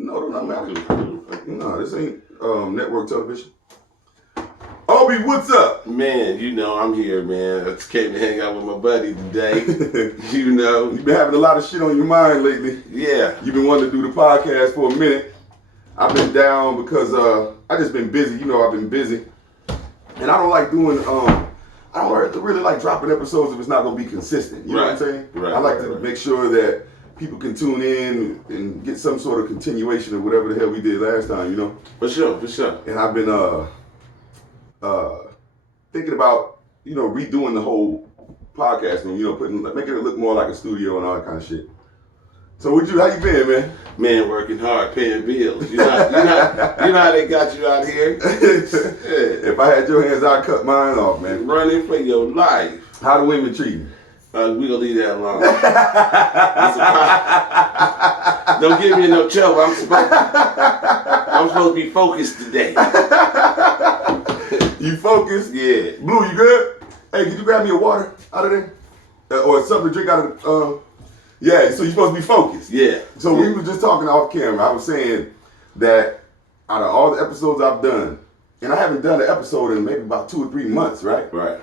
No, they're not matter. No, this ain't network television. Obie, what's up? Man, you know I'm here, man. I just came to hang out with my buddy today. You've been having a lot of shit on your mind lately. Yeah. You've been wanting to do the podcast for a minute. I've been down because I just been busy. You know, I've been busy. And I don't like doing, I don't really like dropping episodes if it's not going to be consistent. You know what I'm saying? Right. I like to make sure that people can tune in and get some sort of continuation of whatever the hell we did last time, you know? For sure. And I've been thinking about, you know, redoing the whole podcast room, you know, making it look more like a studio and all that kind of shit. So how you been, man? Man, working hard, paying bills. You know how they got you out here? If I had your hands, I'd cut mine off, man. Running for your life. How the women treat you? We gonna leave that alone. Don't get me in no trouble. I'm supposed to be focused today. You focused? Yeah. Blue, you good? Hey, could you grab me a water out of there? Or something to drink out of yeah, so you're supposed to be focused. Yeah. So we were just talking off camera. I was saying that out of all the episodes I've done, and I haven't done an episode in maybe about 2 or 3 months, right? Right.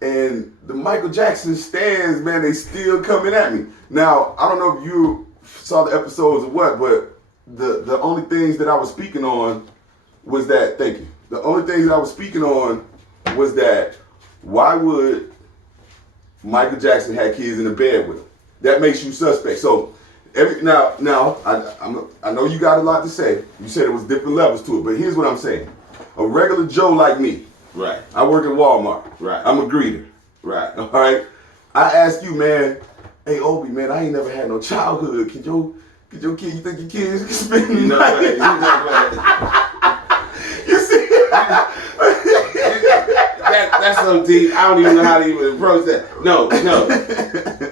And the Michael Jackson stands, man, they still coming at me. Now, I don't know if you saw the episodes or what, but the only things that I was speaking on was that, thank you. The only things that I was speaking on was that why would Michael Jackson have kids in the bed with him? That makes you suspect. So now I know you got a lot to say. You said it was different levels to it, but here's what I'm saying. A regular Joe like me. Right. I work at Walmart. Right. I'm a greeter. Right. All right. I ask you, man, hey Obie, man, I ain't never had no childhood. Could your kid, you think your kids can spend the night? You see? That's so deep. I don't even know how to even approach that. No.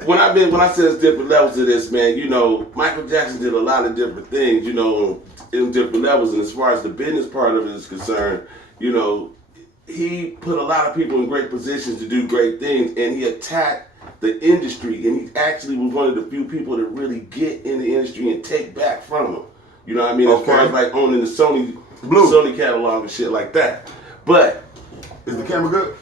When I said it's different levels of this, man, you know, Michael Jackson did a lot of different things, you know, in different levels. And as far as the business part of it is concerned, you know, he put a lot of people in great positions to do great things, and he attacked the industry, and he actually was one of the few people to really get in the industry and take back from them. You know what I mean? Okay. As far as like owning the Sony catalog and shit like that. But is the camera good?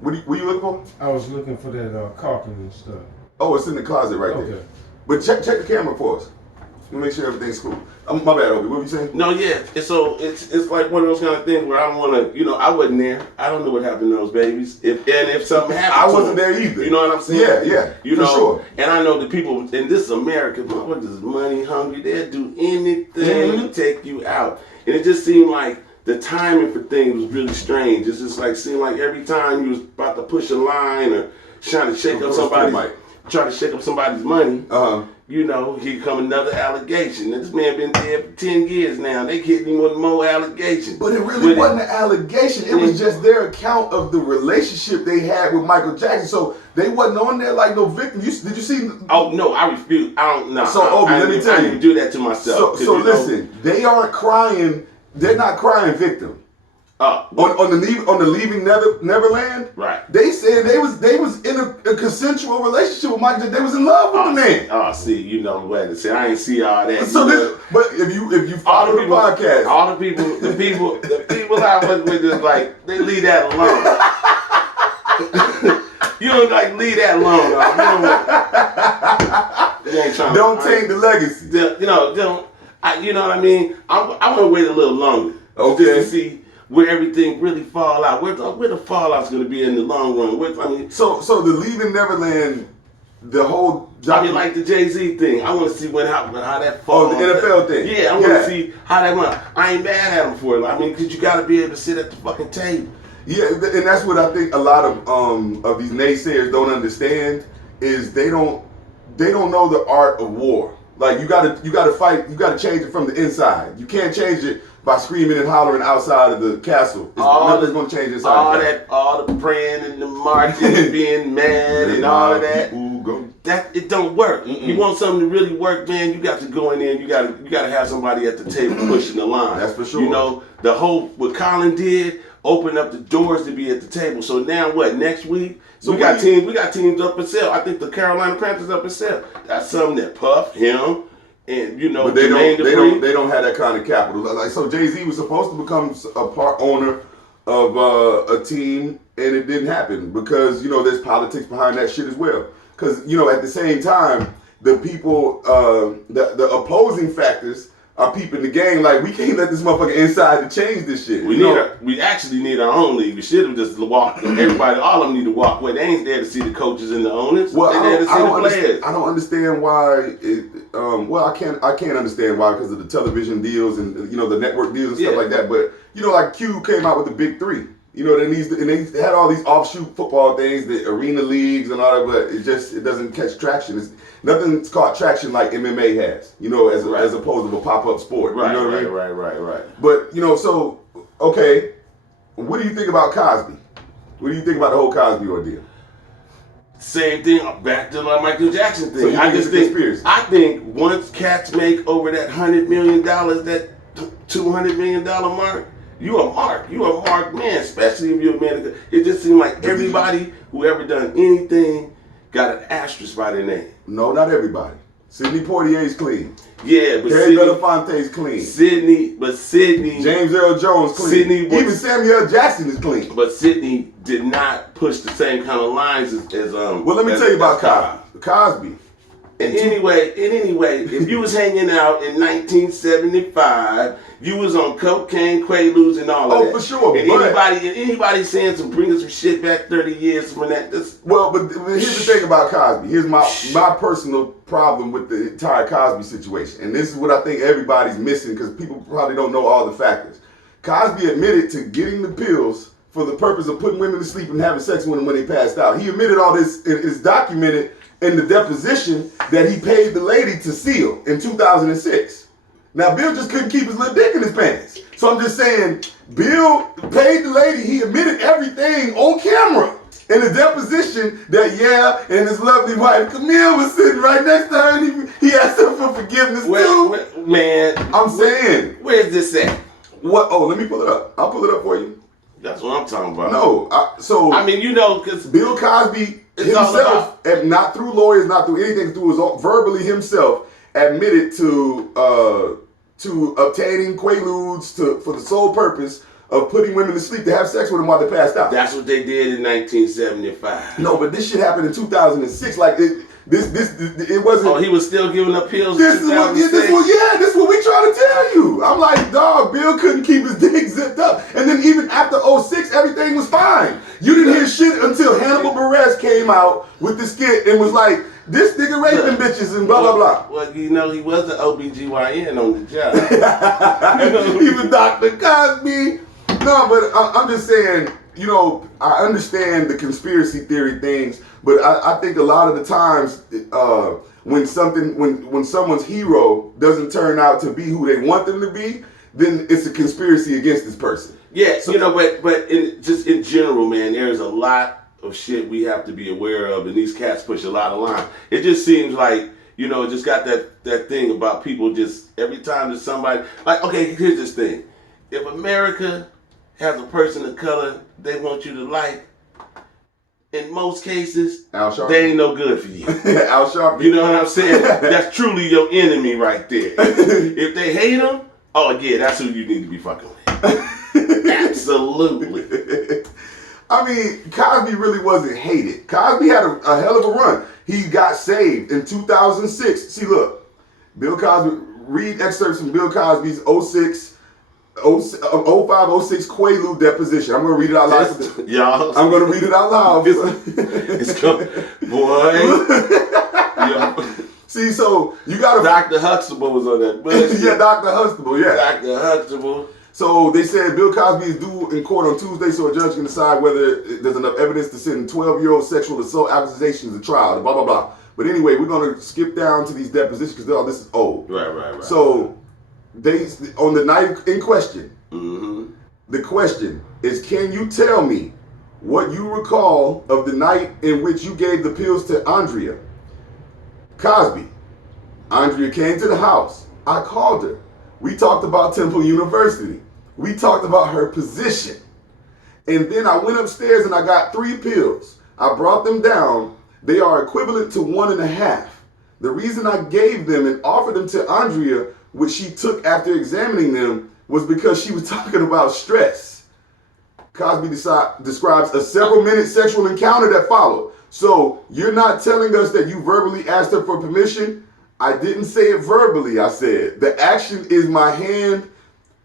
What you looking for? I was looking for that caulking and stuff. Oh, it's in the closet right there. But check the camera for us. Make sure everything's cool. My bad, Obie. What were you saying? No, yeah. It's like one of those kind of things where I don't want to, you know, I wasn't there. I don't know what happened to those babies. If something happened, I wasn't there either. You know what I'm saying? Yeah, you for know, sure. And I know the people, and this is America, motherfuckers is money hungry. They'll do anything to take you out. And it just seemed like the timing for things was really strange. It's just like seemed like every time you was about to push a line or trying to shake up somebody's money. You know, here come another allegation. This man been dead for 10 years now. They hitting him with more allegations. But it really wasn't an allegation. It was just their account of the relationship they had with Michael Jackson. So they wasn't on there like no victim. Did you see? Oh, no, I refuse. I don't know. So, Obie, let me tell you. I didn't do that to myself. So listen, they aren't crying. They're not crying victim. On the Leaving Neverland, right? They said they was in a consensual relationship with Michael. They was in love with the man. See, you know what to say. I ain't see all that. So but if you follow the podcast, all the people I was with is like they leave that alone. You don't like leave that alone. You ain't trying. Don't taint the legacy. You know what I mean. I want to wait a little longer. Okay. Just to see where everything really fall out, where the fallout's going to be in the long run. So the Leaving Neverland, the whole. Like the Jay-Z thing. I want to see how that falls. Oh, the NFL thing. Yeah, I want to see how that went. I ain't mad at him for it. I mean, because you got to be able to sit at the fucking table. Yeah, and that's what I think a lot of these naysayers don't understand is they don't know the art of war. Like you gotta fight. You gotta change it from the inside. You can't change it by screaming and hollering outside of the castle. Nothing's gonna change inside. All the praying and the marching and being mad and all of that. That it don't work. You want something to really work, man. You got to go in there and you gotta have somebody at the table pushing the line. That's for sure. You know what Colin did. Open up the doors to be at the table. So now what? Next week, so we got teams up for sale. I think the Carolina Panthers up for sale. That's something that Puff, him, and you know, but they Jermaine Dupri. they don't have that kind of capital. Like so, Jay-Z was supposed to become a part owner of a team, and it didn't happen because you know there's politics behind that shit as well. Because you know at the same time, the people, the opposing factors are peeping the game like we can't let this motherfucker inside to change this shit. We actually need our own league. We should have just walked. Everybody, all of them need to walk away. They ain't there to see the coaches and the owners. Well, They're there to see the players. I don't understand why. I can't understand why because of the television deals and you know the network deals and stuff like that. But you know, like Q came out with the big three. You know, and they had all these offshoot football things, the arena leagues and all that, but it doesn't catch traction. Nothing's caught traction like MMA has. You know, as opposed to a pop-up sport. Right, you know what I mean? Right. But you know, so okay, what do you think about Cosby? What do you think about the whole Cosby ordeal? Same thing, back to my Michael Jackson thing. So you think it's a conspiracy? I think once cats make over that $100 million, that $200 million mark, you a marked man, especially if you're a man. It just seemed like everybody who ever done anything got an asterisk by their name. No, not everybody. Sidney Poitier's clean. Yeah, but Harry Belafonte's clean. Sidney. James Earl Jones clean. Even Samuel L. Jackson is clean. But Sidney did not push the same kind of lines as Well, let me tell you about Cosby. In any way, if you was hanging out in 1975, you was on cocaine, quaaludes, and all of that. Oh, for sure. And anybody saying bringing some shit back 30 years from that. Well, but here's the thing about Cosby. Here's my personal problem with the entire Cosby situation, and this is what I think everybody's missing because people probably don't know all the factors. Cosby admitted to getting the pills for the purpose of putting women to sleep and having sex with them when they passed out. He admitted all this. It's documented in the deposition that he paid the lady to seal in 2006. Now, Bill just couldn't keep his little dick in his pants. So I'm just saying, Bill paid the lady. He admitted everything on camera in the deposition that, and his lovely wife, Camille, was sitting right next to her and he asked her for forgiveness too. Man, I'm saying. Where's this at? What? Oh, let me pull it up. I'll pull it up for you. That's what I'm talking about. No, because Bill Cosby himself, and not through lawyers, not through anything, through his own, verbally himself, admitted to obtaining quaaludes for the sole purpose of putting women to sleep to have sex with them while they passed out. That's what they did in 1975. No, but this shit happened in 2006. Like it wasn't. Oh, he was still giving up pills. This is what we trying to tell you. I'm like, dog, Bill couldn't keep his dick zipped up, and then even after 06, everything was fine. You didn't hear shit until Hannibal Buress came out with the skit and was like, this nigga raping bitches and blah blah blah. Well, you know, he was an OBGYN on the job. He was Dr. Cosby. No, but I'm just saying, you know, I understand the conspiracy theory things, but I think a lot of the times when someone's hero doesn't turn out to be who they want them to be, then it's a conspiracy against this person. Yeah, so, you know, but in general, man, there's a lot of shit we have to be aware of, and these cats push a lot of lines. It just seems like, you know, just got that thing about people just every time there's somebody like, okay, here's this thing. If America has a person of color they want you to like, in most cases, they ain't no good for you. Al Sharpton. You know what I'm saying? That's truly your enemy right there. If they hate him, oh yeah, that's who you need to be fucking with. Absolutely. I mean, Cosby really wasn't hated. Cosby had a hell of a run. He got saved in 2006. See, look, Bill Cosby, read excerpts from Bill Cosby's 05, 06 Quaalude deposition. I'm going to read it out loud. Y'all. I'm going to read it out loud. It's coming. Boy. Yeah. See, so you got to... Dr. Huxtable was on that bullshit. Yeah, Dr. Huxtable, yeah. Dr. Huxtable. So they said Bill Cosby is due in court on Tuesday, so a judge can decide whether there's enough evidence to send 12-year-old sexual assault accusations to trial, blah, blah, blah. But anyway, we're going to skip down to these depositions because all this is old. Right. So they, on the night in question, the question is, can you tell me what you recall of the night in which you gave the pills to Andrea? Cosby. Andrea came to the house. I called her. We talked about Temple University. We talked about her position. And then I went upstairs and I got 3 pills. I brought them down. They are equivalent to 1.5. The reason I gave them and offered them to Andrea, which she took after examining them, was because she was talking about stress. Cosby describes a several-minute sexual encounter that followed. So you're not telling us that you verbally asked her for permission? I didn't say it verbally, I said. The action is my hand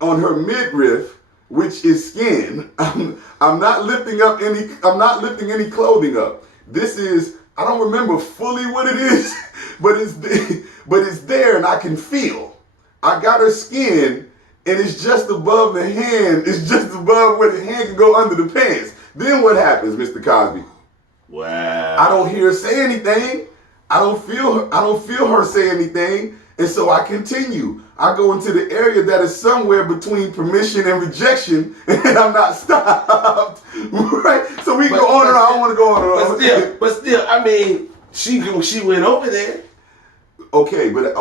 on her midriff, which is skin. I'm not lifting any clothing up. This is, I don't remember fully what it is, but it's there and I can feel. I got her skin and it's just above the hand. It's just above where the hand can go under the pants. Then what happens, Mr. Cosby? Wow. I don't hear her say anything. I don't feel her say anything. And so I continue. I go into the area that is somewhere between permission and rejection, and I'm not stopped. Right? So we go on and on. I don't want to go on and on. But still, I mean, she went over there. Okay, but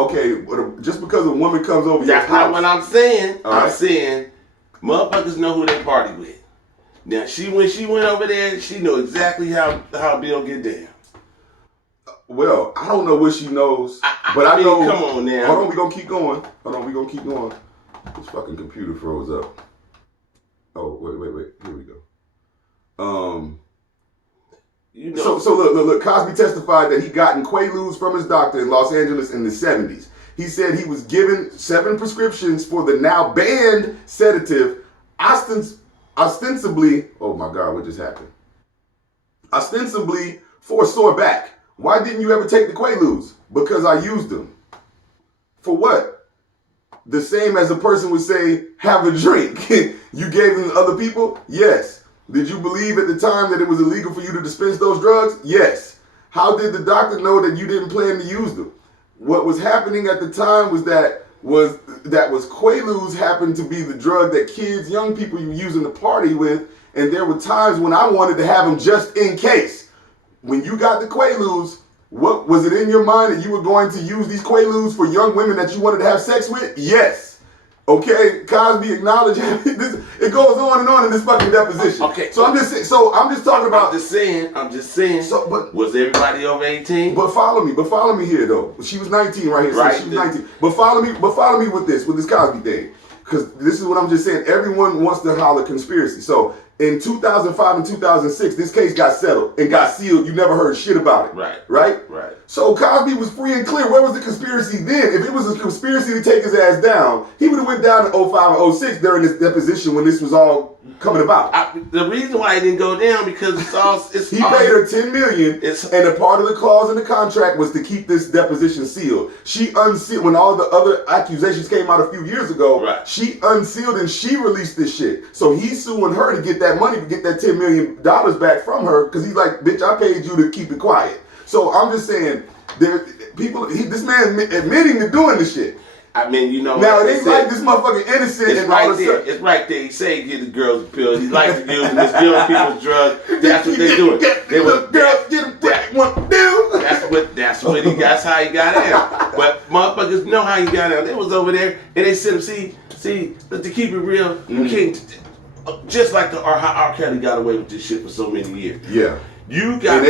just because a woman comes over your That's not house. what I'm saying. All right. I'm saying motherfuckers know who they party with. Now, when she went over there, she know exactly how Bill get down. Well, I don't know what she knows, but I mean, know. come on now. Hold on, we gonna keep going. This fucking computer froze up. Oh, wait. Here we go. You know, So look. Cosby testified that he gotten Quaaludes from his doctor in Los Angeles in the 70s. He said he was given 7 prescriptions for the now banned sedative, ostensibly. Oh my God, what just happened? Ostensibly for a sore back. Why didn't you ever take the Quaaludes? Because I used them. For what? The same as a person would say, have a drink. You gave them to other people? Yes. Did you believe at the time that it was illegal for you to dispense those drugs? Yes. How did the doctor know that you didn't plan to use them? What was happening at the time was Quaaludes happened to be the drug that kids, young people, you using to party with, and there were times when I wanted to have them just in case. When you got the Quaaludes, what was it in your mind that you were going to use these Quaaludes for young women that you wanted to have sex with? Yes. Okay, Cosby acknowledged this. It goes on and on in this fucking deposition. Okay. So I'm just talking about. I'm just saying. So, but was everybody over 18? But follow me here though. She was 19 right here. So Right. she was 19. But follow me with this Cosby thing. Because this is what I'm just saying. Everyone wants to holler conspiracy. So in 2005 and 2006, this case got settled and got sealed. You never heard shit about it. Right? So Cosby was free and clear. Where was the conspiracy then? If it was a conspiracy to take his ass down, he would have went down in 05 or 06 during this deposition when this was all coming about. The reason why it didn't go down because he paid her $10 million, and a part of the clause in the contract was to keep this deposition sealed. She unsealed when all the other accusations came out a few years ago. Right. She unsealed and she released this shit. So he's suing her to get that money, to get that $10 million back from her, because he's like, bitch, I paid you to keep it quiet. So I'm just saying, this man admitting to doing this shit. I mean, you know. Now, it ain't like this motherfucker innocent. It's right there. It's right there. He say give the girls a pill. He likes to use them. It's stealing people's drugs. That's what they doing. They were girls get what you want to do. That's how he got out. But motherfuckers know how he got out. They was over there and they said, see, to keep it real, you can't. Just like how R. Kelly got away with this shit for so many years. Yeah. You got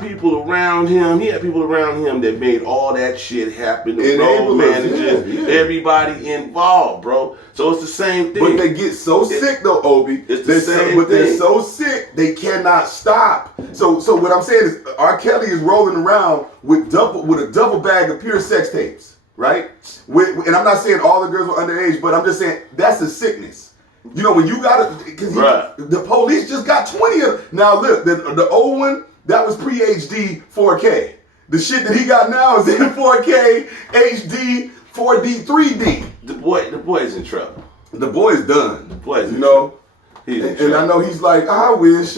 people around him. He had people around him that made all that shit happen. The road managers, everybody involved, bro. So it's the same thing. But they get so sick though, Obi. It's the same thing. They're so sick they cannot stop. So what I'm saying is R. Kelly is rolling around with a double bag of pure sex tapes, right? And I'm not saying all the girls were underage, but I'm just saying that's a sickness. You know, when you got it, because the police just got 20 of them. Now, look, the old one, that was pre-HD 4K. The shit that he got now is in 4K, HD, 4D, 3D. The boy's in trouble. The boy's done. The boy's in trouble. He's in and trouble. I know he's like, I wish.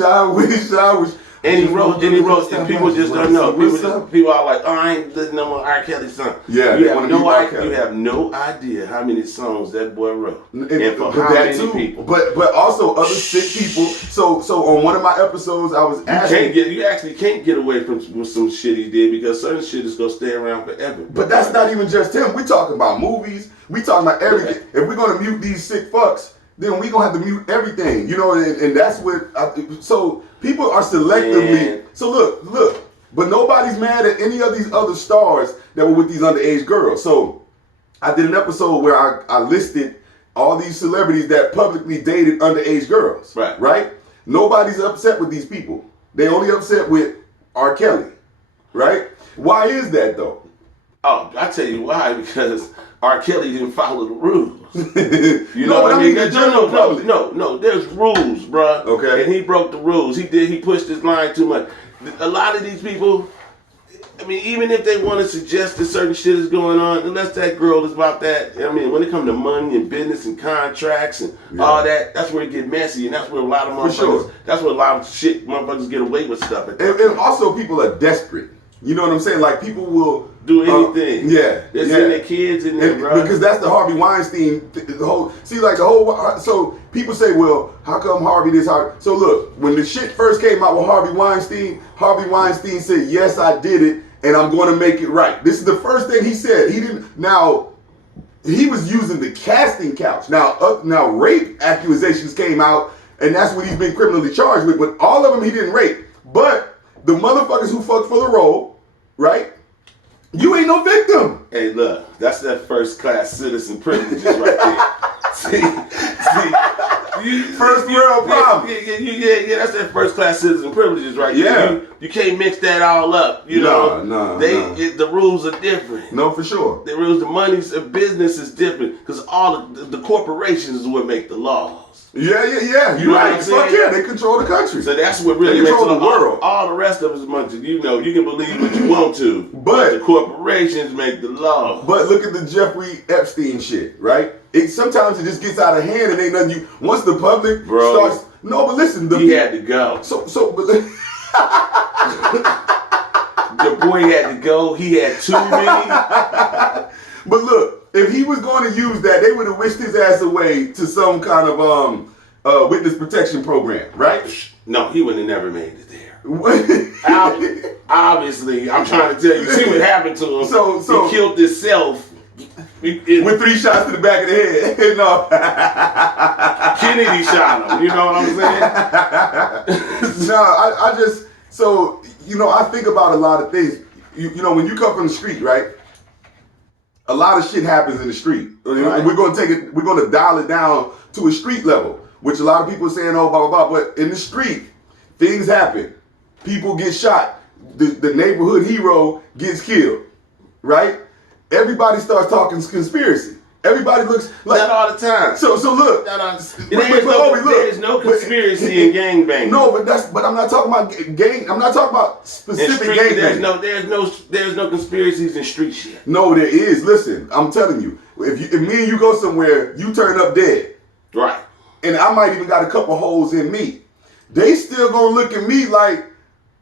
And he wrote, and people just don't know. People are like, oh, I ain't listening to no more R. Kelly song. Yeah, you have no idea how many songs that boy wrote, and for how many people. But also other sick people. So on one of my episodes, I was asking. You actually can't get away from some shit he did because certain shit is gonna stay around forever. But that's not even just him. We talking about movies. We talking about everything. If we're gonna mute these sick fucks, then we gonna have to mute everything, you know, and that's what. So people are selectively. Man. So look. But nobody's mad at any of these other stars that were with these underage girls. So I did an episode where I listed all these celebrities that publicly dated underage girls. Right? Nobody's upset with these people. They only upset with R. Kelly. Right? Why is that though? Oh, I tell you why, because R. Kelly didn't follow the rules. You No, know what but I mean? the general public. No, there's rules, bruh. Okay. And he broke the rules. He pushed his line too much. A lot of these people, I mean, even if they want to suggest that certain shit is going on, unless that girl is about that, I mean, when it comes to money and business and contracts and all that, that's where it get messy, and that's where a lot of motherfuckers, that's where a lot of shit motherfuckers get away with stuff. And also people are desperate. You know what I'm saying? Like people will do anything. They're sending their kids in there, bro. Because that's the Harvey Weinstein, so people say, well, how come Harvey this, Harvey? So look, when the shit first came out with Harvey Weinstein said, yes, I did it, and I'm going to make it right. This is the first thing he said. He was using the casting couch. Now rape accusations came out, and that's what he's been criminally charged with, but all of them he didn't rape. But the motherfuckers who fucked for the role, right? You ain't no victim. Hey, look, that's that first class citizen privileges right there. see, first world problem. Yeah, that's that first class citizen privileges right there. Yeah. You can't mix that all up. You know, the rules are different. No, for sure. The rules, the money's of business is different because all of the corporations is what make the laws. Yeah. You know right. what I'm saying? Fuck yeah, they control the country. So that's what really they makes control the world. All the rest of us, you can believe what you want to, but the corporations make the law. But look at the Jeffrey Epstein shit, right? Sometimes it just gets out of hand and ain't nothing once the public starts. No, but listen, he had to go. But the boy had to go. He had too many. But look, if he was going to use that, they would have wished his ass away to some kind of witness protection program, right? No, he would have never made it there. Obviously, I'm trying to tell you. See what happened to him. So he killed himself. With 3 shots to the back of the head. No. Kennedy shot him. You know what I'm saying? No, I just, I think about a lot of things. You know, when you come from the street, right? A lot of shit happens in the street. Right. We're going to dial it down to a street level, which a lot of people are saying, oh, blah, blah, blah. But in the street, things happen. People get shot. The neighborhood hero gets killed, right? Everybody starts talking conspiracy. Everybody looks like not all the time. So look, there's no conspiracy in gangbanging. No, but I'm not talking about gang. I'm not talking about specific gangbanging. There's no conspiracies in street shit. No, there is. Listen, I'm telling you, if me and you go somewhere, you turn up dead, right? And I might even got a couple holes in me. They still gonna look at me like,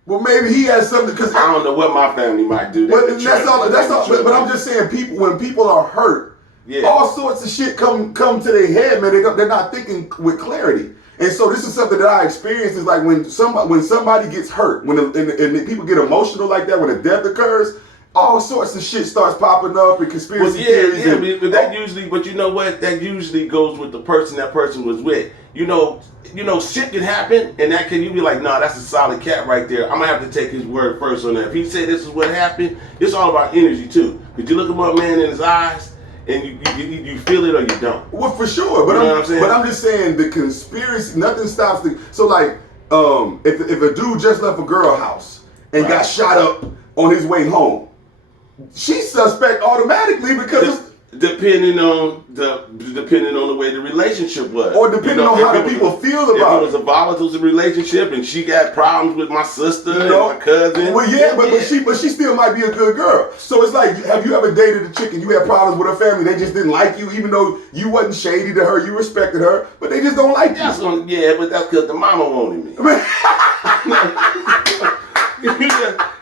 well, maybe he has something. Because I don't know what my family might do. But that's all. But I'm just saying, when people are hurt. Yeah. All sorts of shit come to their head, man. They're not thinking with clarity. And so this is something that I experienced is like when somebody gets hurt, and people get emotional like that, when a death occurs, all sorts of shit starts popping up and conspiracy theories. But that usually, but you know what? That usually goes with the person that person was with. You know, shit can happen, and you be like, nah, that's a solid cat right there. I'm gonna have to take his word first on that. If he said this is what happened, it's all about energy too. If you look at a man in his eyes, and you feel it or you don't. Well, for sure. But I'm just saying the conspiracy. Nothing stops the. So like, if a dude just left a girl house and got shot up on his way home, she's suspect automatically because depending on the way the relationship was, or depending on how the people feel about it. If it was a volatile relationship and she got problems with my sister and my cousin. Well, yeah, but she still might be a good girl. So it's like, have you ever dated a chick and you had problems with her family? They just didn't like you, even though you wasn't shady to her, you respected her, but they just don't like you. Yeah, but that's because the mama wanted me.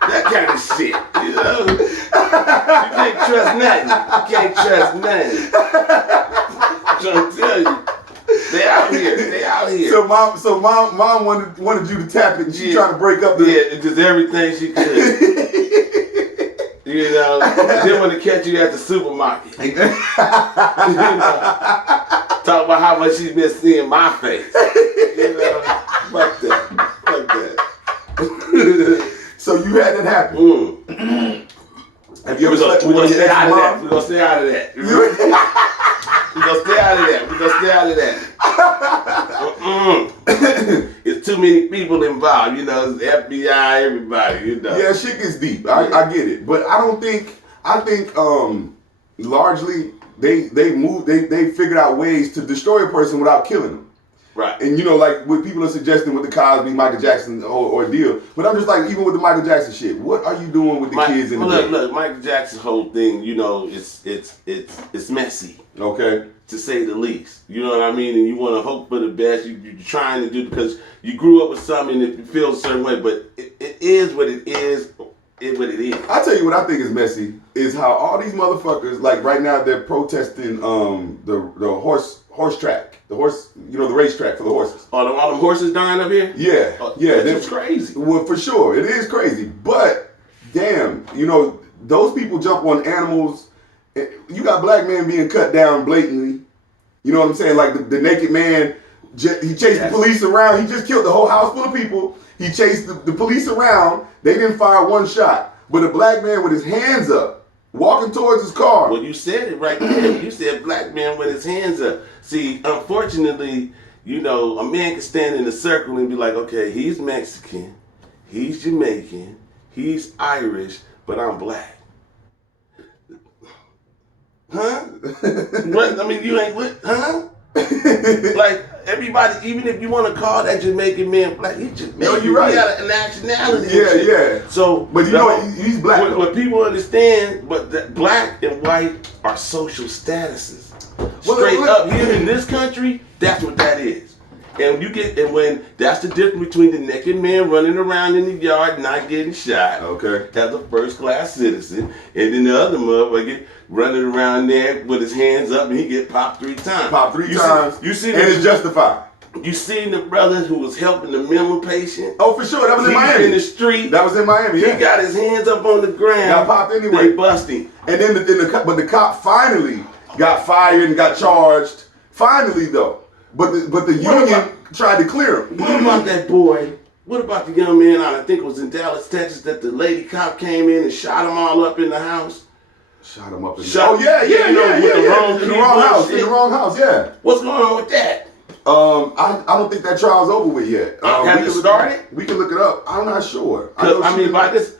That kind of shit, you know. You can't trust nothing. I'm trying to tell you. They out here. So mom wanted you to tap it and she trying to break up the... Yeah, just everything she could. You know, then when they catch you at the supermarket. You know, talk about how much she's been seeing my face. You know, fuck that. So you had that happen. Have you ever We're slept with one gonna of your stay out of that. ex-moms? We're gonna stay out of that. We're gonna stay out of that. We're gonna stay out of that. It's too many people involved. You know, it's the FBI, everybody. You know. Yeah, shit gets deep. I get it, but I don't think. I think largely they figured out ways to destroy a person without killing them. Right. And you know, like what people are suggesting with the Cosby, Michael Jackson ordeal. But I'm just like, even with the Michael Jackson shit, what are you doing with the kids in the day? Look, Michael Jackson's whole thing, you know, it's messy. Okay. To say the least. You know what I mean? And you want to hope for the best. You're trying to do because you grew up with something and it feels a certain way, but it is what it is. It's what it is. I tell you what I think is messy is how all these motherfuckers, like right now, they're protesting the horse track, the racetrack for the horses. Oh, all them horses dying up here? Yeah, yeah, that's crazy. Well, for sure, it is crazy. But damn, you know, those people jump on animals. You got black men being cut down blatantly. You know what I'm saying? Like the naked man, he chased the police around. He just killed the whole house full of people. He chased the police around. They didn't fire one shot. But a black man with his hands up, walking towards his car. Well, you said it right there. You said black man with his hands up. See, unfortunately, you know, a man can stand in a circle and be like, okay, he's Mexican, he's Jamaican, he's Irish, but I'm black. Huh? What? I mean, you ain't what? Huh? Like everybody, even if you want to call that Jamaican man black, he's Jamaican. No, you're right. He got a nationality. Yeah, yeah. So, but you know, he's black. When people understand, but that black and white are social statuses. Straight up here in this country, that's what that is. And when that's the difference between the naked man running around in the yard not getting shot, okay, as a first class citizen, and then the other motherfucker running around there with his hands up and he get popped 3 times. You see, and it's justified. You seen the brother who was helping the mental patient? Oh, for sure, that was in Miami. In the street. That was in Miami. Yeah. He got his hands up on the ground. Got popped anyway. They bust him. And then the cop finally got fired and got charged. Finally, though. But the union tried to clear him. What about that boy? What about the young man I think it was in Dallas, Texas, that the lady cop came in and shot them all up in the house? Shot him up in the house. Oh, yeah. In the wrong house. In the wrong house, yeah. What's going on with that? I don't think that trial's over with yet. Has it started? We can look it up. I'm not sure. I mean, by this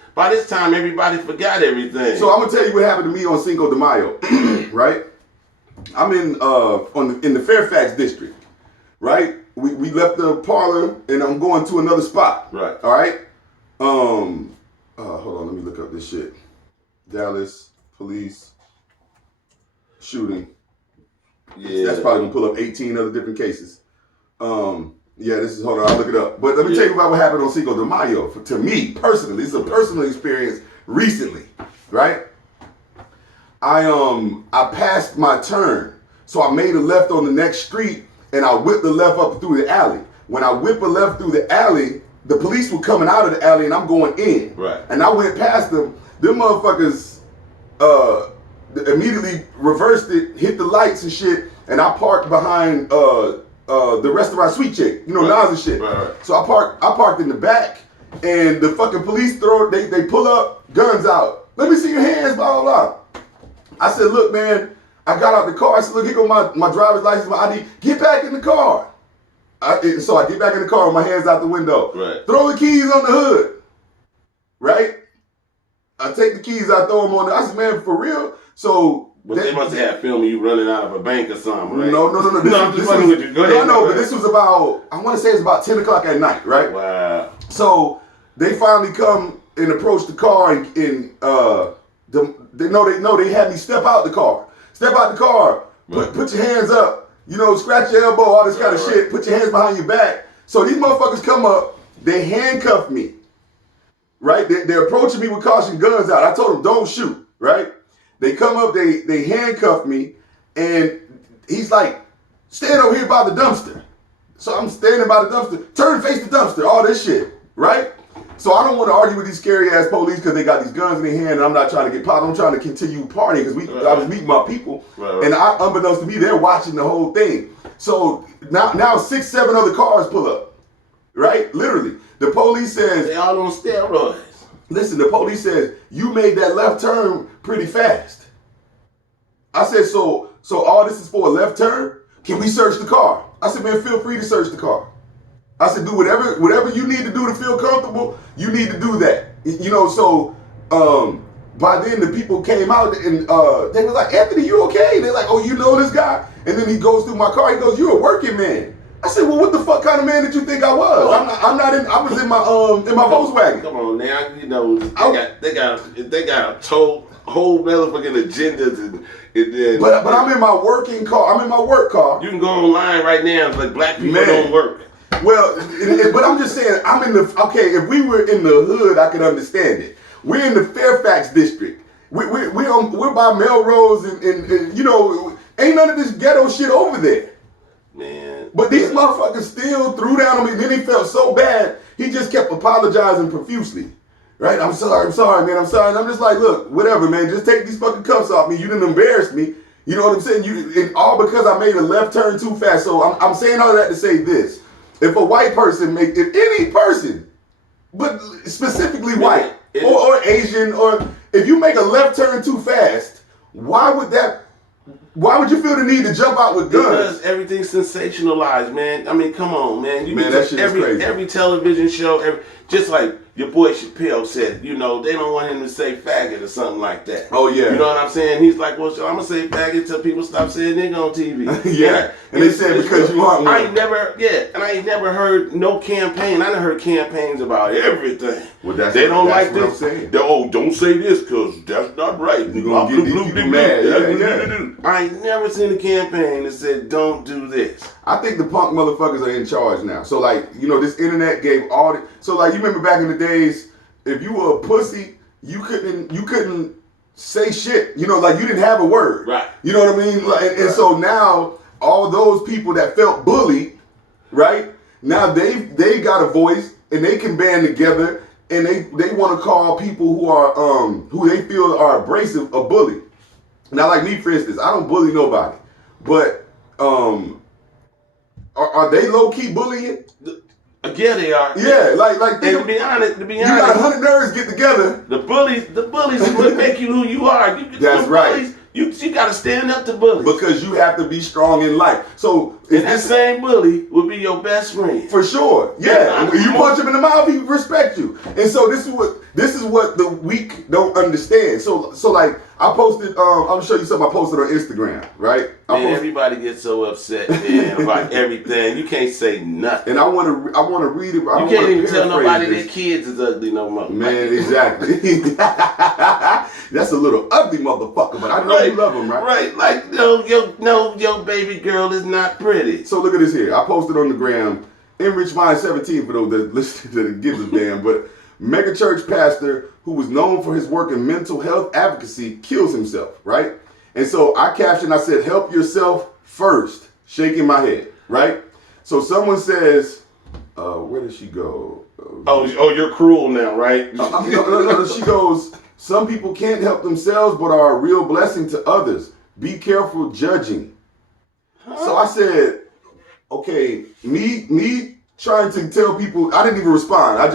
time, everybody forgot everything. So I'm gonna tell you what happened to me on Cinco de Mayo, right? I'm in the Fairfax district, right? We left the parlor and I'm going to another spot. Right. All right. Hold on, let me look up this shit. Dallas police shooting. Yeah. That's probably gonna pull up 18 other different cases. Yeah, hold on, I'll look it up. But let me tell you about what happened on Cinco de Mayo. To me, personally, this is a personal experience recently, right? I passed my turn. So I made a left on the next street and I whipped the left up through the alley. When I whipped a left through the alley, the police were coming out of the alley and I'm going in. Right. And I went past them. Them motherfuckers immediately reversed it, hit the lights and shit, and I parked behind the restaurant Sweet Chick, you know, Nas and shit. Right. So I parked in the back, and the fucking police they pull up, guns out. Let me see your hands, blah, blah, blah. I said, look, man, I got out the car. I said, look, here go my driver's license, my ID. Get back in the car. So I get back in the car with my hands out the window. Right. Throw the keys on the hood. Right? I take the keys, I throw them on I said, man, for real? So But they must have filmed you running out of a bank or something, right? No. I'm just fucking with you. Go ahead. No, but this was about, I want to say it's about 10 o'clock at night, right? Wow. So they finally come and approach the car and they had me step out the car. Step out the car, put your hands up, you know, scratch your elbow, all this kind of shit, put your hands behind your back. So these motherfuckers come up, they handcuff me, right? They're approaching me with caution, guns out. I told them, don't shoot, right? They come up, they handcuff me, and he's like, stand over here by the dumpster. So I'm standing by the dumpster, turn face the dumpster, all this shit, right? So I don't want to argue with these scary ass police because they got these guns in their hand and I'm not trying to get popped. I'm trying to continue partying because I was meeting my people. Right. And unbeknownst to me, they're watching the whole thing. So now 6, 7 other cars pull up, right? Literally. The police says... They all on steroids. listen, the police said, you made that left turn pretty fast. I said, so all this is for a left turn? Can we search the car? I said, man, feel free to search the car. I said, do whatever you need to do to feel comfortable, you need to do that. You know, so by then the people came out and they were like, Anthony, you okay? They're like, oh, you know this guy? And then he goes through my car, he goes, you're a working man. I said, well, what the fuck kind of man did you think I was? I was in my Volkswagen. Come on now, you know, they got a whole motherfucking agendas and but I'm in my working car. I'm in my work car. You can go online right now, like black people don't work. Well, but I'm just saying, if we were in the hood, I could understand it. We're in the Fairfax district. We're by Melrose and you know, ain't none of this ghetto shit over there. Man. But these motherfuckers still threw down on me. Then he felt so bad, he just kept apologizing profusely. Right? I'm sorry, man. I'm sorry. And I'm just like, look, whatever, man. Just take these fucking cuffs off me. You didn't embarrass me. You know what I'm saying? And all because I made a left turn too fast. So I'm saying all that to say this. If a white person if any person, but specifically white or Asian, or if you make a left turn too fast, why would you feel the need to jump out with guns? Because everything's sensationalized, man. I mean, come on, man. Man, that shit is crazy. Every television show, just like your boy Chappelle said, you know, they don't want him to say faggot or something like that. Oh, yeah. You know what I'm saying? He's like, well, so I'm going to say faggot till people stop saying nigga on TV. Yeah. And they said because you aren't one. I ain't never heard no campaign. I done heard campaigns about everything. Well, that's they don't that's like what this. I'm saying. Don't say this because that's not right. You're going to get these people mad. Yeah. I ain't never seen a campaign that said don't do this. I think the punk motherfuckers are in charge now. So like, you know, this internet gave all the, so like you remember back in the days, if you were a pussy, you couldn't say shit. You know, like you didn't have a word. Right. You know what I mean? Like, and so now all those people that felt bullied, right? Now they got a voice and they can band together and they want to call people who are who they feel are abrasive a bully. Now, like me, for instance, I don't bully nobody, but are they low key bullying? Yeah, they are. Yeah, like and to be honest, you got 100 nerds get together. The bullies is what make you who you are. That's right. Bullies, you got to stand up to bullies because you have to be strong in life. So that same bully will be your best friend for sure. Yeah, you punch him in the mouth, he respect you. And so this is what the weak don't understand. So like I posted, I'm gonna show you something I posted on Instagram, right? Man, everybody gets so upset, man, about everything. You can't say nothing. And I want to read it. You can't even tell nobody their kids is ugly no more. Man, exactly. That's a little ugly motherfucker, but I know you love him, right? Right, like your baby girl is not pretty. So look at this here. I posted on the gram, Enrich Mind 17 for those that listen to the gives a damn, but mega church pastor who was known for his work in mental health advocacy kills himself, right? And so I captioned, I said, help yourself first, shaking my head, right? So someone says, where did she go? Oh, you're cruel now, right? No, she goes, some people can't help themselves but are a real blessing to others. Be careful judging. So I said, okay, me trying to tell people, I didn't even respond. And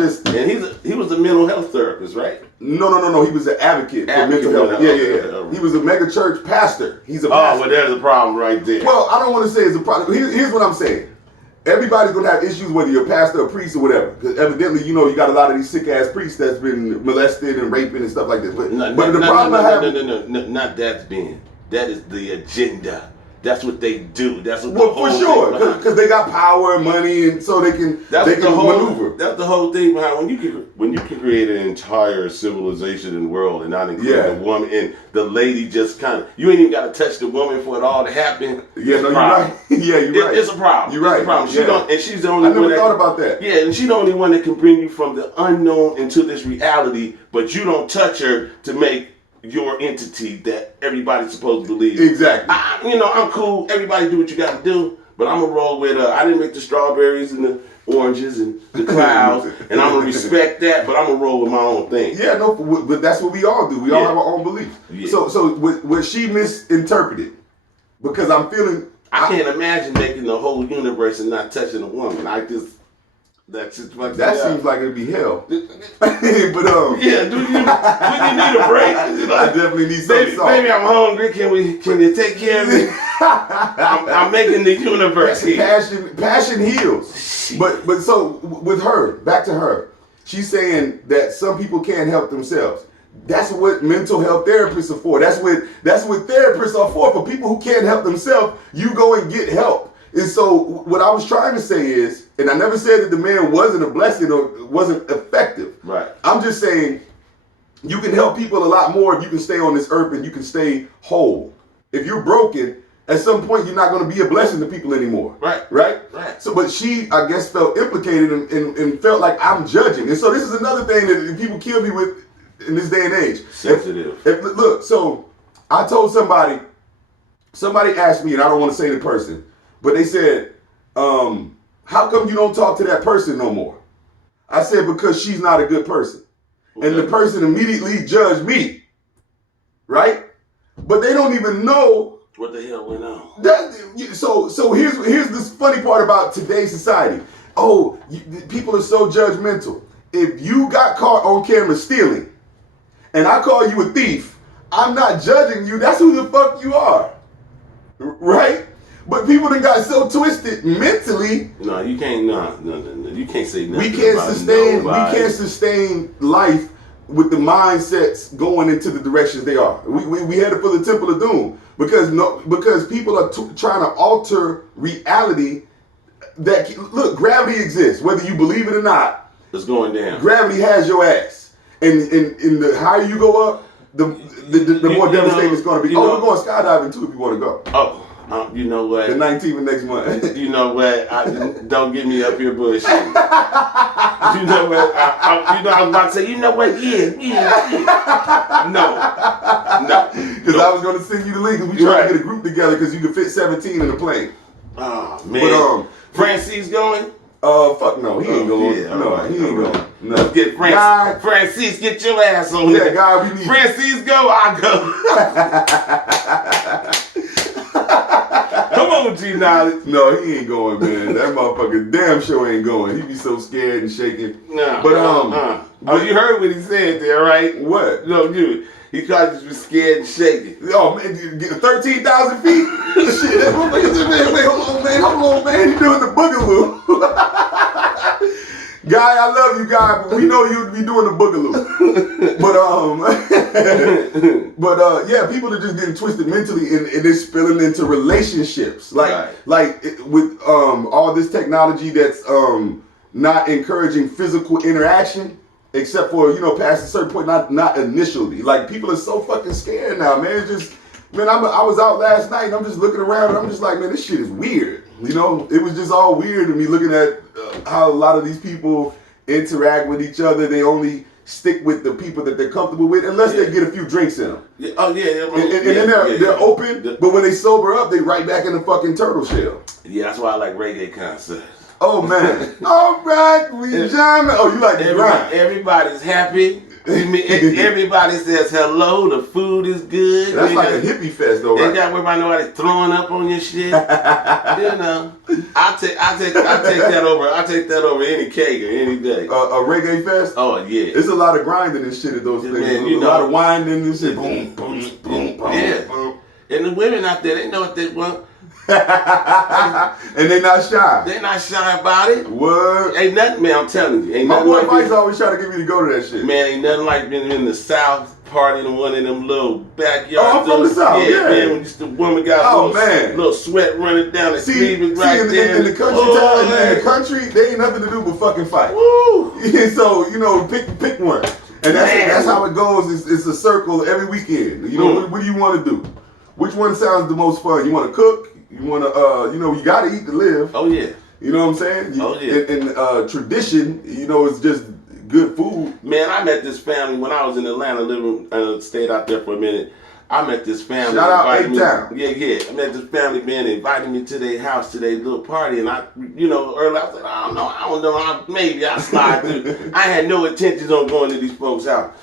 he was a mental health therapist, right? No. He was an advocate for mental health. Yeah. He was a mega church pastor. He's a pastor. Oh, well, there's a problem right there. Well, I don't want to say it's a problem. Here's what I'm saying. Everybody's going to have issues whether you're a pastor or priest or whatever. Because evidently, you know, you got a lot of these sick-ass priests that's been molested and raping and stuff like this. But the problem I have... No, not that's being. That is the agenda. That's what they do. That's what for sure, because they got power and money, and so they can maneuver. That's the whole thing behind when you can create an entire civilization and world and not include the woman and the lady. Just kind of you ain't even got to touch the woman for it all to happen. Yeah, no, you're right. Yeah, you're right. It's a problem. You're right. It's a problem. And she's the only. I never thought about that. Yeah, and she's the only one that can bring you from the unknown into this reality, but you don't touch her to make your entity that everybody's supposed to believe. Exactly. I'm cool. Everybody do what you got to do, but I'm gonna roll with. I didn't make the strawberries and the oranges and the clouds, and I'm gonna respect that. But I'm gonna roll with my own thing. Yeah, no, but that's what we all do. We all have our own beliefs. Yeah. So what she misinterpreted, because I'm feeling. I can't imagine making the whole universe and not touching a woman. That just fucks That me up. seems like it'd be hell. But Yeah, do you need a break? I definitely need some Baby, salt. baby, I'm hungry. Can you take care of me? I'm making the universe here. Passion heals. But so with her, back to her, she's saying that some people can't help themselves. That's what mental health therapists are for. That's what therapists are for people who can't help themselves. You go and get help. And so what I was trying to say is, and I never said that the man wasn't a blessing or wasn't effective. Right. I'm just saying you can help people a lot more if you can stay on this earth and you can stay whole. If you're broken, at some point you're not going to be a blessing to people anymore. Right. Right? Right. So, but she, I guess, felt implicated and felt like I'm judging. And so this is another thing that people kill me with in this day and age. Sensitive. Look, so I told somebody asked me, and I don't want to say the person, but they said, how come you don't talk to that person no more? I said, because she's not a good person. Okay. And the person immediately judged me. Right? But they don't even know what the hell went on. So here's this funny part about today's society. Oh, people are so judgmental. If you got caught on camera stealing, and I call you a thief, I'm not judging you. That's who the fuck you are. Right? But people done got so twisted mentally. No, you can't. No. You can't say nothing. We can't sustain life with the mindsets going into the directions they are. We headed for the temple of doom because people are trying to alter reality. That look, gravity exists whether you believe it or not. It's going down. Gravity has your ass, and the higher you go up, the more devastating it's going to be. We're going skydiving too if you want to go. Oh. You know what? The 19th of next month. You know what? Don't get me up here bullshit. You know what? I was about to say, you know what? Yeah. No. Because I was going to send you the link and we trying to get a group together because you can fit 17 in the plane. Oh, man. But, Francis going? Fuck no. He ain't going. Yeah, no, right, he ain't right. going. No. Let's get Francis, get your ass on there. Yeah, guy, we need Francis go, I go. Come on, G Knowledge. No, he ain't going, man. That motherfucker damn sure ain't going. He be so scared and shaking. No. But Oh, you heard what he said there, right? What? No, dude. He called you scared and shaking. Oh man, 13,000 feet. Shit, that motherfucker said, man, wait, hold on, man. He doing the boogaloo. Guy, I love you, guy, but we know you'd be doing the boogaloo. But yeah, people are just getting twisted mentally, and it's spilling into relationships. With all this technology that's not encouraging physical interaction, except for past a certain point, not initially. Like people are so fucking scared now, man. It's just, man, I was out last night and I'm just looking around and I'm just like, man, this shit is weird. It was just all weird to me looking at how a lot of these people interact with each other. They only stick with the people that they're comfortable with unless they get a few drinks in them. Yeah. Oh, yeah. And then they're open, but when they sober up, they right back in the fucking turtle shell. Yeah, that's why I like reggae concerts. Oh, man. All right, we jamming. Oh, you like the grind. Everybody's happy. Everybody says hello. The food is good. That's like a hippie fest, though, right? They got where nobody throwing up on your shit. I'll take that over. I'll take that over any cake or any day. A reggae fest. Oh yeah. There's a lot of grinding and shit at those places. A lot of winding and shit. Boom, boom, boom, boom. Yeah. Boom. And the women out there, they know what they want. And they not shy. They not shy about it. What? Ain't nothing, man. I'm telling you. Ain't My nothing boy like Mike's always trying to get me to go to that shit. Man, ain't nothing like being in the South partying in one of them little backyard. Oh, I'm from the South, yeah. Man, when the woman got little sweat running down the sleeve is right there. In the country town, in the country, they ain't nothing to do but fucking fight. Woo! So, pick one. And that's how it goes. It's a circle every weekend. What do you want to do? Which one sounds the most fun? You want to cook? You want to, you got to eat to live. Oh, yeah. You know what I'm saying? Oh, yeah. And tradition, it's just good food. Man, I met this family when I was in Atlanta, stayed out there for a minute. I met this family. Shout out A-Town. Yeah. I met this family, man, invited me to their house, to their little party. And I, early, I was like, I don't know, maybe I'll slide through. I had no intentions on going to these folks' house.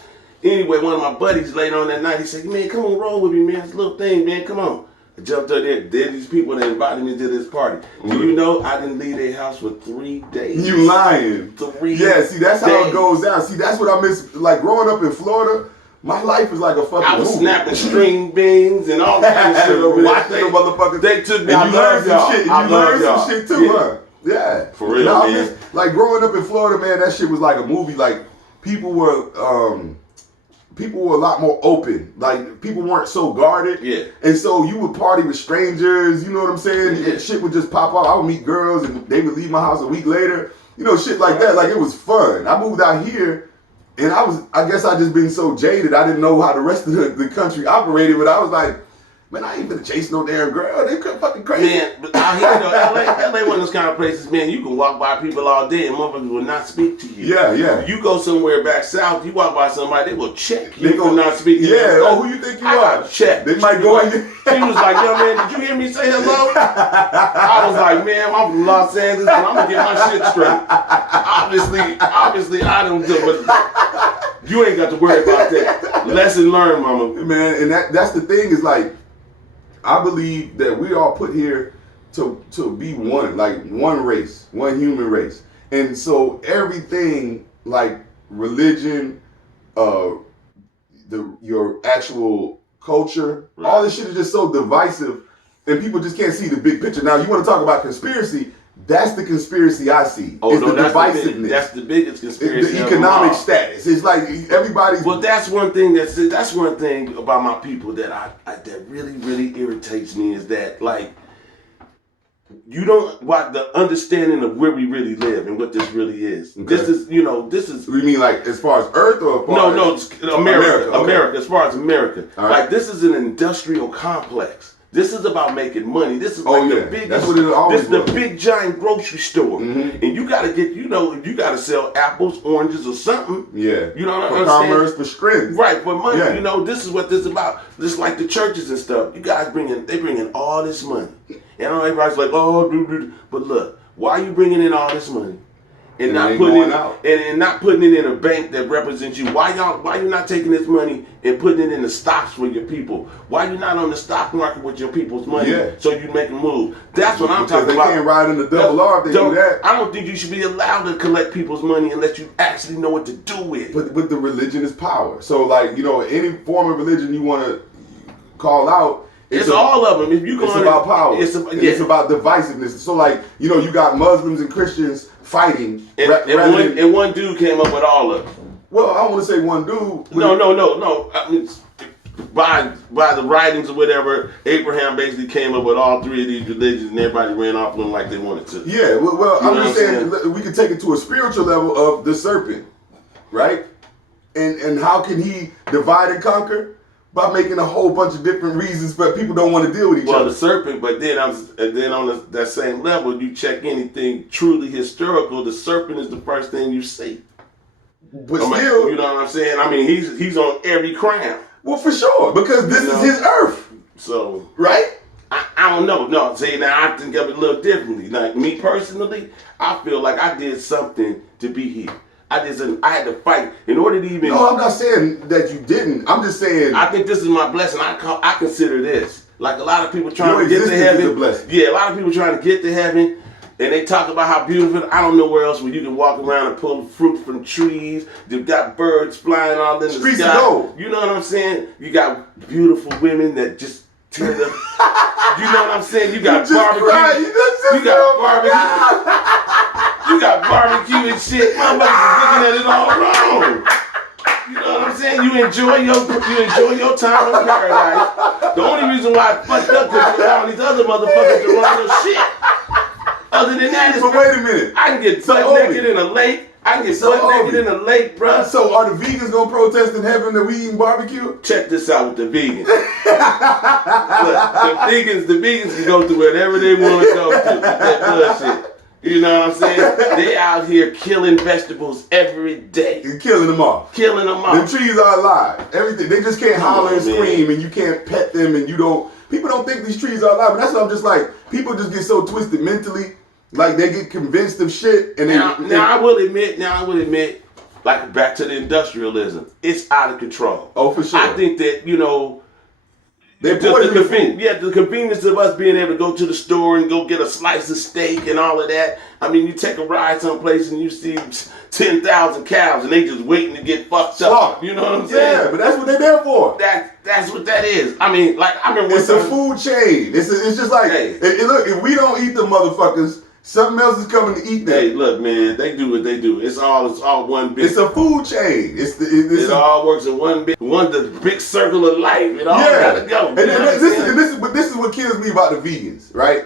Anyway, one of my buddies later on that night, he said, man, come on, roll with me, man. It's a little thing, man, come on. I jumped up there. There these people that invited me to this party. Do you know I didn't leave their house for 3 days? You lying. 3 Yeah, see, that's days. how it goes down. See, that's what I miss. Like, growing up in Florida, my life is like a fucking I was movie. snapping string beans and all kind of shit over there. Watching the motherfuckers. They took me. And I you love learn y'all. some shit. I You love learn y'all. some shit too, Yeah. huh? Yeah. For real, I man. miss, like, growing up in Florida, man, that shit was like a movie. Like, people were a lot more open. Like, people weren't so guarded. Yeah. And so you would party with strangers, you know what I'm saying? Yeah. Shit would just pop up. I would meet girls and they would leave my house a week later. You know, shit like that. Like, it was fun. I moved out here and I guess I just been so jaded. I didn't know how the rest of the country operated, but I was like, man, I ain't been chasing no damn girl. They fucking crazy. Man, but out here, though, LA one of those kind of places, man, you can walk by people all day and motherfuckers will not speak to you. Yeah, yeah. You go somewhere back south, you walk by somebody, they will check you They for not speaking. Yeah, oh, who you think you I are? got checked. They might go in. She was like, yo, man, did you hear me say hello? I was like, man, I'm from Los Angeles, but I'm going to get my shit straight. Obviously, I don't do it. You ain't got to worry about that. Lesson learned, mama. Man, and that's the thing is like, I believe that we are put here to be one, like one race, one human race. And so everything like religion, your actual culture, right. all this shit is just so divisive and people just can't see the big picture. Now you want to talk about conspiracy, that's the conspiracy I see. Oh, it's no, the divisiveness. that's the biggest conspiracy. The economic status. It's like everybody's. Well, that's one thing that's one thing about my people that that really irritates me is that like you don't what the understanding of where we really live and what this really is. Okay. This is. You mean like as far as Earth or as far No, as America. Okay. America. As far as America, All right. like this is an industrial complex. This is about making money. This is like the biggest. That's what it always This is the was. big giant grocery store, Mhm. and you got to get. You got to sell apples, oranges, or something. Yeah. You know what for I'm saying? commerce, for strength. Right, for money. Yeah. You know, this is what this is about. Just like the churches and stuff. You guys bring in all this money, and everybody's like, oh, but look, why are you bringing in all this money? And not ain't putting going it out. and not putting it in a bank that represents you. Why you not taking this money and putting it in the stocks for your people? Why you not on the stock market with your people's money Yeah. so you make a move? That's what I'm Because talking they about. can't ride in the double R if they do that. I don't think you should be allowed to collect people's money unless you actually know what to do with it. But the religion is power. So like, any form of religion you want to call out, It's all of them. If you it's about power. It's about divisiveness. So like, you got Muslims and Christians fighting. And one dude came up with all of them. Well, I want to say one dude. No. I mean, by the writings or whatever, Abraham basically came up with all three of these religions, and everybody ran off them like they wanted to. Yeah. Well, You I'm know just what saying we can take it to a spiritual level of the serpent, right? And how can he divide and conquer? By making a whole bunch of different reasons, but people don't want to deal with each Well, other. the serpent, but then on that same level, you check anything truly historical, the serpent is the first thing you see. But still, you know what I'm saying? I mean, he's on every crown. Well, for sure, because this is his earth, So right? I don't know. No, see, now I think of it a little differently. Like me personally, I feel like I did something to be here. I had to fight in order to even. No, I'm not saying that you didn't. I'm just saying. I think this is my blessing. I consider this like a lot of people trying Your to get to existence heaven. is a blessing. Yeah, a lot of people trying to get to heaven, and they talk about how beautiful. I don't know where else where you can walk around and pull fruit from trees. They've got birds flying all in the Streets sky. of gold. You know what I'm saying? You got beautiful women that just tear the. You know what I'm saying? You got barbecue. You got barbecue. You got barbecue and shit. Motherfuckers is looking at it all wrong. You know what I'm saying? You enjoy your time in paradise. The only reason why I fucked up because all these other motherfuckers are running their shit. Other than that, it's But wait a minute. I can get butt naked in a lake. I can get butt naked in a lake, bruh. So are the vegans gonna protest in heaven that we eating barbecue? Check this out with the vegans. Look, the vegans can go through whatever they want to go through. That bullshit. You know what I'm saying? They out here killing vegetables every day. You're killing them off. Killing them off. The trees are alive. Everything. They just can't holler and man. scream, and you can't pet them, and people don't think these trees are alive. And that's what I'm just like, people just get so twisted mentally, like they get convinced of shit. And Now I will admit, like back to the industrialism, it's out of control. Oh, for sure. I think that, They the poison the convenience, food. yeah, the convenience of us being able to go to the store and go get a slice of steak and all of that. I mean, you take a ride someplace and you see 10,000 cows and they just waiting to get fucked up. You know what I'm saying? Yeah, but that's what they're there for. That's what that is. I mean, like I remember It's a food chain. It's just like, Hey. look, if we don't eat the motherfuckers, something else is coming to eat them. Hey, look, man, they do what they do. It's all one big. It's a food chain. It all works in the big circle of life. It all gotta go. And this is what kills me about the vegans, right?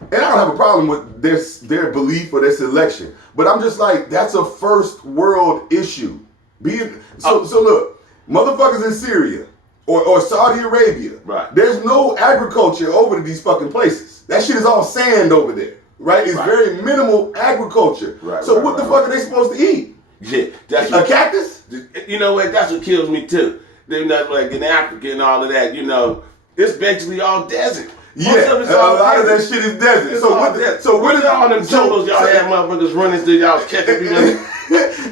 And I don't have a problem with their belief or their selection, but I'm just like, that's a first world issue. So look, motherfuckers in Syria or Saudi Arabia, right? There's no agriculture over these fucking places. That shit is all sand over there. Right? It's very minimal agriculture. Right, so what the fuck are they supposed to eat? Yeah, that's a cactus? You know what? That's what kills me too. They're not like in Africa and all of that. You know, it's basically all desert. Yeah, a lot of that shit is desert. It's So all what? desert. So what is all them jungles y'all had motherfuckers running through? Y'all was catching people.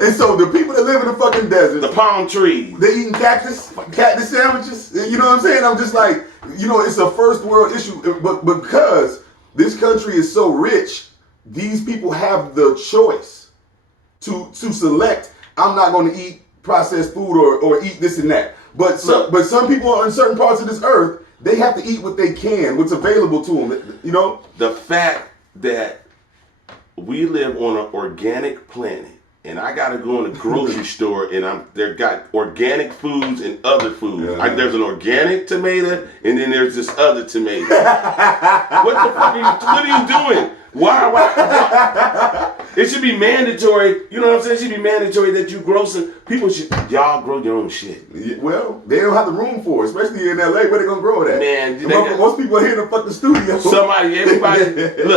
And so the people that live in the fucking desert, the palm trees, they eating cactus sandwiches. You know what I'm saying? I'm just like, it's a first world issue, but because this country is so rich, these people have the choice to select. I'm not going to eat processed food or eat this and that. But some people in certain parts of this earth, they have to eat what they can, what's available to them. You know, the fact that we live on an organic planet, and I gotta go in the grocery store and they got organic foods and other foods. Yeah. Like there's an organic tomato and then there's this other tomato. What the fuck what are you doing? Why? It should be mandatory. You know what I'm saying? It should be mandatory that you grow some. Y'all grow your own shit. Yeah, well, they don't have the room for it, especially in LA. Where they gonna grow that? Man, most people are here in the fucking studio.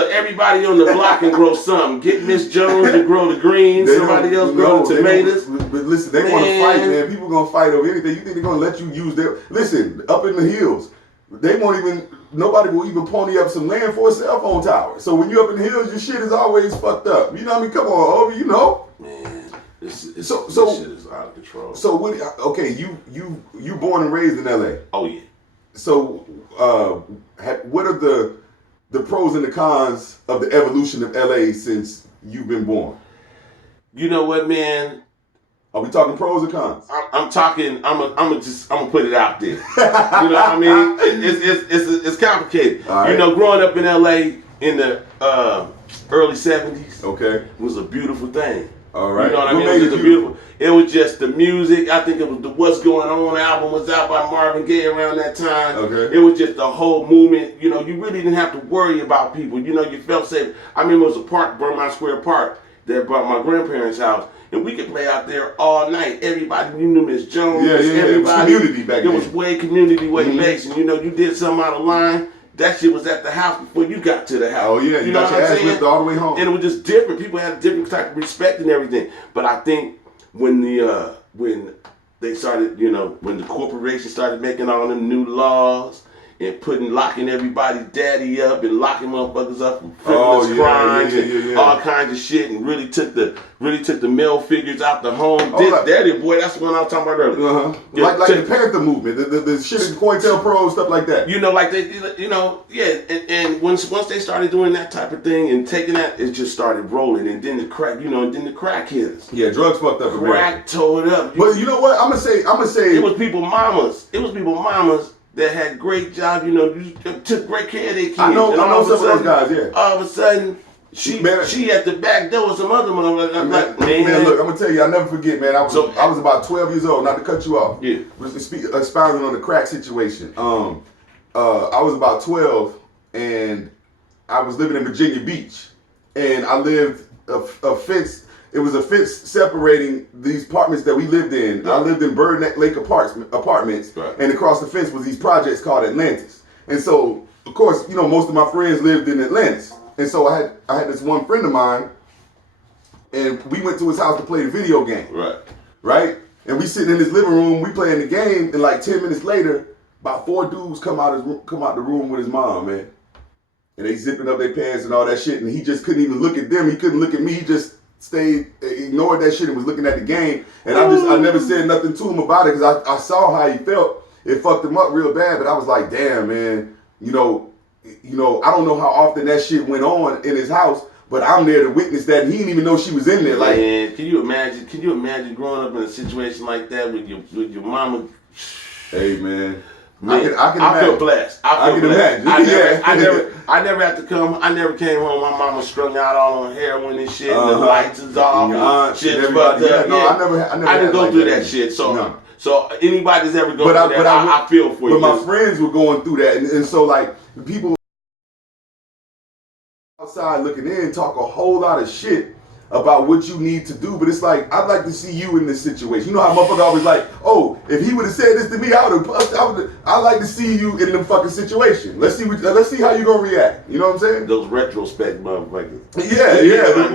Everybody on the block can grow something. Get Miss Jones to grow the greens. Somebody else grow the tomatoes. But listen, they want to fight, man. People gonna fight over anything. You think they're gonna let you use their? Listen, up in the hills, they won't even. Nobody will even pony up some land for a cell phone tower. So when you up in the hills, your shit is always fucked up. You know what I mean? Come on, Obi, you know. Man, this shit is out of control. So you born and raised in LA. Oh yeah. So what are the pros and the cons of the evolution of LA since you've been born? You know what, man? Are we talking pros or cons? I'm talking. I'm gonna put it out there. You know what I mean? It's complicated. Right. You know, growing up in LA in the early '70s, okay, was a beautiful thing. All right. You know what I mean? It was just beautiful. It was just the music. I think it was the "What's Going On" album was out by Marvin Gaye around that time. Okay. It was just the whole movement. You know, you really didn't have to worry about people. You know, you felt safe. I remember it was a park, Vermont Square Park, that brought my grandparents' house. And we could play out there all night. Everybody, you knew Miss Jones. Yeah, everybody. It was community back then. It was way community, based. And you know, you did something out of line. That shit was at the house before you got to the house. Oh yeah, you got your ass whipped all the way home. And it was just different. People had a different type of respect and everything. But I think when they started, when the corporation started making all them new laws and locking everybody's daddy up and locking motherfuckers up from frivolous crimes and all kinds of shit, and really took the male figures out the home. Daddy boy, that's the one I was talking about earlier. Like the Panther movement, the shit in COINTELPRO, stuff like that. And once they started doing that type of thing and taking that, it just started rolling, and then the crack hit us. Yeah, drugs fucked up. Crack tore it up. But you know what? I'm gonna say it was people mamas. That had great jobs, took great care of their kids. I know some of those guys, yeah. All of a sudden, she at the back door with some other motherfucker. Man, look, I'm gonna tell you, I'll never forget, man. I was about 12 years old, not to cut you off. Yeah. Expounding on the crack situation. I was about 12, and I was living in Virginia Beach, and I lived a fence. It was a fence separating these apartments that we lived in. Right. I lived in Bird Neck Lake apartments, right. And across the fence was these projects called Atlantis. And so, of course, most of my friends lived in Atlantis. And so I had this one friend of mine, and we went to his house to play the video game. Right? And we sitting in his living room, we playing the game, and like 10 minutes later, about 4 dudes come out the room with his mom, man. And they zipping up their pants and all that shit, and he just couldn't even look at them. He couldn't look at me. He just ignored that shit and was looking at the game. And I never said nothing to him about it because I saw how he felt. it fucked him up real bad. But I was like, damn, man, you know, I don't know how often that shit went on in his house, but I'm there to witness that, and he didn't even know she was in there. Like, man, can you imagine? Can you imagine growing up in a situation like that with your mama? Hey, man. Man, I can I imagine. feel blessed. I can blessed. imagine. I never had to come. I never came home. My mama strung out all on heroin and shit. And the lights is off. And shit's fucked up. No, I didn't go like through that shit. So, no. so anybody that's ever going through that, I feel for you. But my friends were going through that, and so like the people outside looking in talk a whole lot of shit about what you need to do, but it's like, I'd like to see you in this situation. You know how motherfucker always like, oh, if he would have said this to me, I'd like to see you in the fucking situation. Let's see how you gonna react. You know what I'm saying? Those retrospect motherfuckers. Yeah.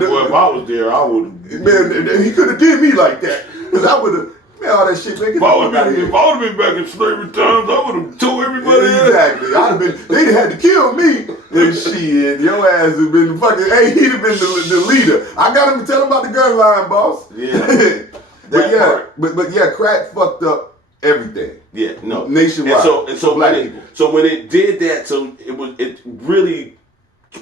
Well, if I was there, I would. Man, he could have did me like that, because I would have. Man, all that shit, man. If I would have been back in slavery times, I would have tore everybody in. Exactly. I'd have been. They'd had to kill me. And shit, your ass has been fucking. Hey, he'd have been the leader. I got him to tell him about the gun line, boss. Yeah. but yeah, crack fucked up everything. Yeah, no. Nationwide. And so when it did that, so it really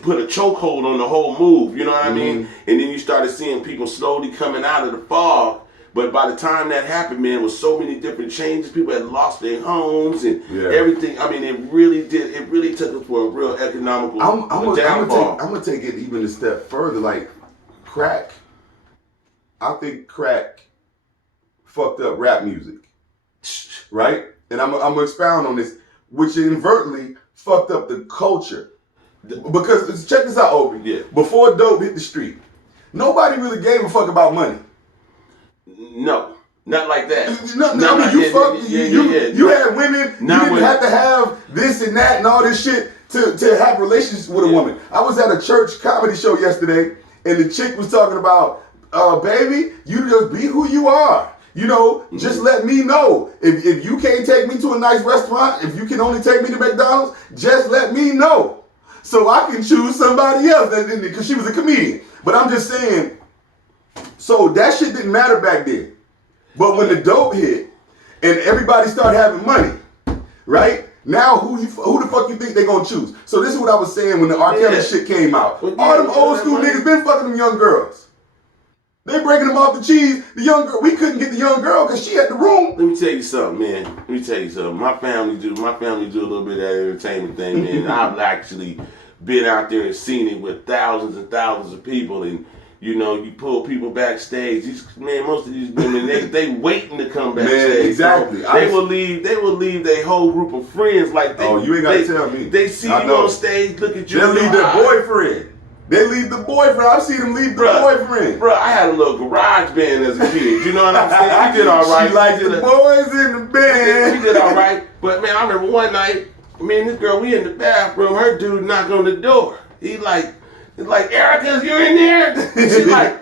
put a chokehold on the whole move. You know what I mean? And then you started seeing people slowly coming out of the fog. But by the time that happened, man, with so many different changes, people had lost their homes and everything. I mean, it really did. It really took us for a real economical downfall. I'm gonna take it even a step further. Like crack, I think crack fucked up rap music, right? And I'm gonna expound on this, which inadvertently fucked up the culture. Because check this out, Obie. Yeah. Before dope hit the street, nobody really gave a fuck about money. No, not like that. You had women. You didn't have to have this and that and all this shit to have relationships with a woman. I was at a church comedy show yesterday, and the chick was talking about, baby, you just be who you are. You know, just let me know. If you can't take me to a nice restaurant, if you can only take me to McDonald's, just let me know, so I can choose somebody else. Because she was a comedian. But I'm just saying. So that shit didn't matter back then. But when the dope hit and everybody started having money, right? Now who the fuck you think they gonna choose? So this is what I was saying when the R. Kelly shit came out. All them old school niggas been fucking them young girls. They breaking them off the cheese. The young girl, we couldn't get the young girl because she had the room. Let me tell you something, man. Let me tell you something. My family do a little bit of that entertainment thing, man. I've actually been out there and seen it with thousands and thousands of people, and you know, you pull people backstage. Most of these women, they waiting to come backstage. Man, exactly. They will leave their whole group of friends like they. Oh, you ain't gotta tell me. They see you on stage, look at you. They'll leave their boyfriend. They leave the boyfriend. I've seen them leave the boyfriend. Bro, I had a little garage band as a kid. You know what I'm saying? We did all right. She liked the boys in the band. We did all right. But man, I remember one night, me and this girl, we in the bathroom. Her dude knocked on the door. He's like, Erica, you in there? She's like,